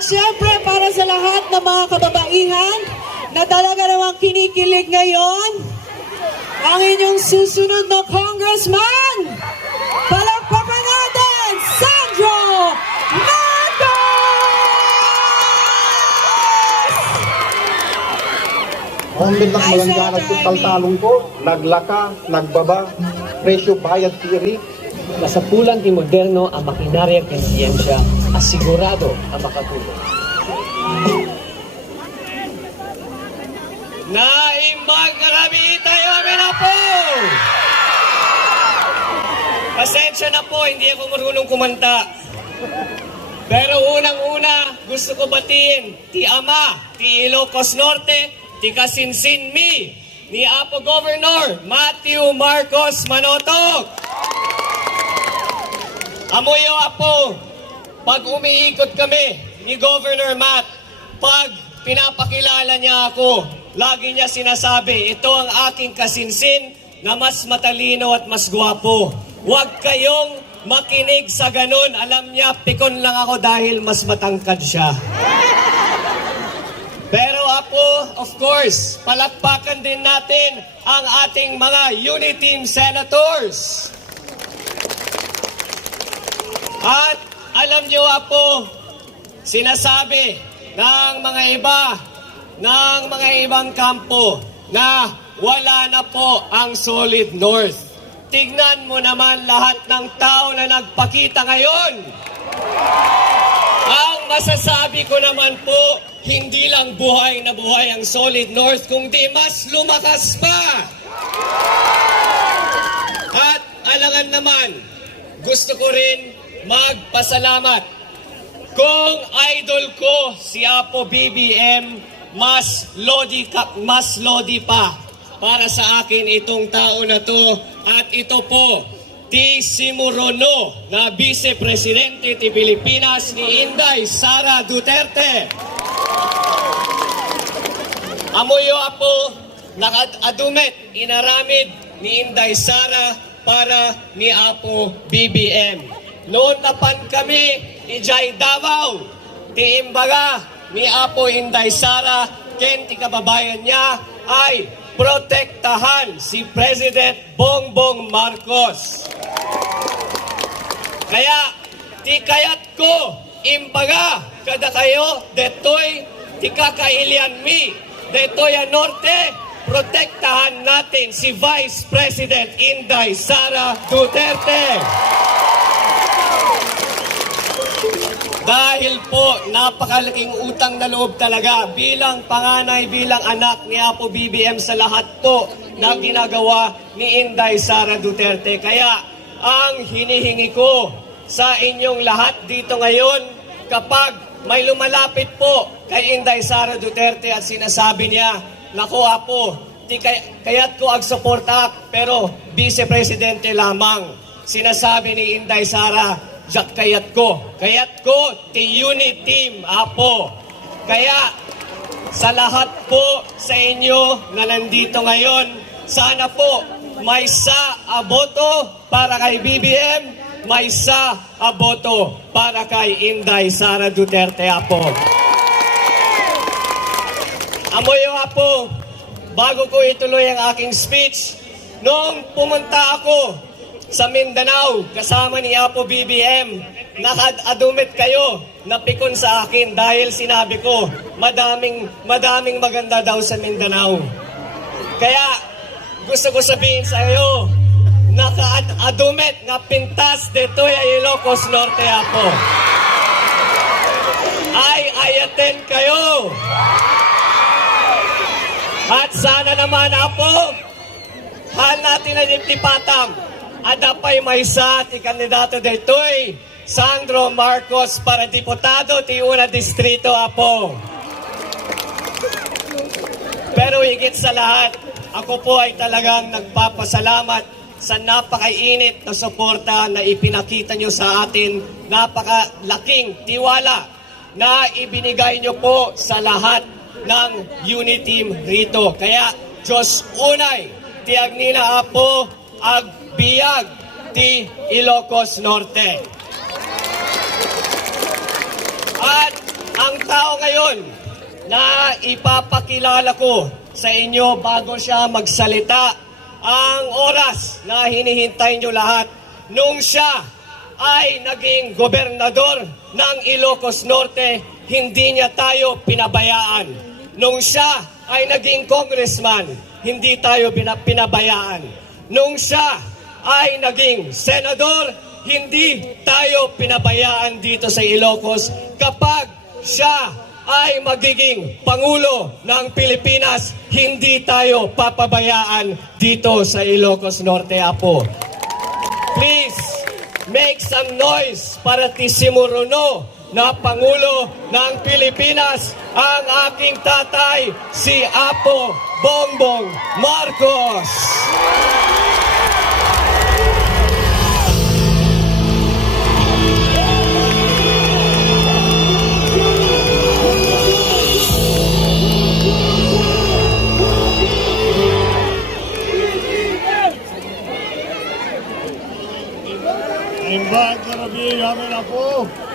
At syempre, para sa lahat ng mga kababaihan na talaga namang kinikilig ngayon, ang inyong susunod na congressman, palakpakan natin, Sandro Marcos! Ang bilang malanggaran sa taltalong ko, naglaka, nagbaba, presyo bayad theory. Nasapulan ni moderno ang makinarya ng siyensya, asigurado ang makatulong. Naimbag karami tayo amin na po! Pasensya na po, hindi ako marunong kumanta. Pero unang-una, gusto ko batiin ti Ama, ti Ilocos Norte, ti Kasinsin mi, ni Apo Governor Matthew Marcos Manotok. Amoyo Apo, pag umiikot kami ni Governor Matt, pag pinapakilala niya ako, lagi niya sinasabi, ito ang aking kasinsin na mas matalino at mas gwapo. Huwag kayong makinig sa ganun. Alam niya, pikon lang ako dahil mas matangkad siya. Pero Apo, of course, palakpakan din natin ang ating mga Uniteam Senators. At alam niyo Apo, sinasabi ng mga ibang kampo na wala na po ang Solid North. Tignan mo naman lahat ng tao na nagpakita ngayon. Ang masasabi ko naman po, hindi lang buhay na buhay ang Solid North, kundi mas lumakas pa. At alangan naman, gusto ko rin magpasalamat. Kung idol ko si Apo BBM, mas lodi pa para sa akin itong tao na to. At ito po, ti Simurono na Vice Presidente ti Pilipinas ni Inday Sara Duterte. Amoyo Apo, nakadadumet, inaramid ni Inday Sara para ni Apo BBM. Noon napan kami, ijay Davao, ti imbaga ni Apo Inday Sara, ken ti kababayan niya ay protektahan si President Bongbong Marcos. Kaya, ti kayat ko, imbaga, kada kayo, detoy, ti kakailian mi, detoy a norte, protektahan natin si Vice President Inday Sara Duterte. Dahil po, napakalaking utang na loob talaga bilang panganay, bilang anak ni Apo BBM sa lahat po na ginagawa ni Inday Sara Duterte. Kaya ang hinihingi ko sa inyong lahat dito ngayon, kapag may lumalapit po kay Inday Sara Duterte at sinasabi niya, naku Apo, kaya't ko agsuporta pero Vice Presidente lamang. Sinasabi ni Inday Sara, Jack kayat ko, ti Uniteam Apo. Kaya sa lahat po sa inyo na nandito ngayon, sana po may sa aboto para kay BBM, may sa aboto para kay Inday Sara Duterte Apo. Amoyo Apo, bago ko ituloy ang aking speech, noong pumunta ako sa Mindanao, kasama ni Apo BBM, nakadumit kayo, napikon sa akin dahil sinabi ko, madaming maganda daw sa Mindanao. Kaya, gusto ko sabihin sa iyo, nakadumit nga pintas dito ay Ilocos Norte Apo. Ay ayaten kayo. At sana naman Apo, hal natin na diptipatam. Adapay maysa ti kandidato detoy Sandro Marcos para diputado ti una distrito Apo. Pero higit sa lahat, ako po ay talagang nagpapasalamat sa napakainit na suporta na ipinakita nyo sa atin, napakalaking tiwala na ibinigay nyo po sa lahat ng Uniteam rito. Kaya Diyos unay, tiag nila Apo, agbiag ti Ilocos Norte. At ang Ngayon, na ipapakilala ko sa inyo bago siya magsalita ang oras na hinihintay nyo lahat. Nung siya ay naging gobernador ng Ilocos Norte, hindi niya tayo pinabayaan. Nung siya ay naging congressman, hindi tayo pinabayaan. Nung siya ay naging senador, hindi tayo pinabayaan dito sa Ilocos. Kapag siya ay magiging Pangulo ng Pilipinas, hindi tayo papabayaan dito sa Ilocos Norte, Apo. Please, make some noise para Tisimuruno na Pangulo ng Pilipinas, ang aking tatay, si Apo Bongbong Marcos. Invite Rabi Amin Apo.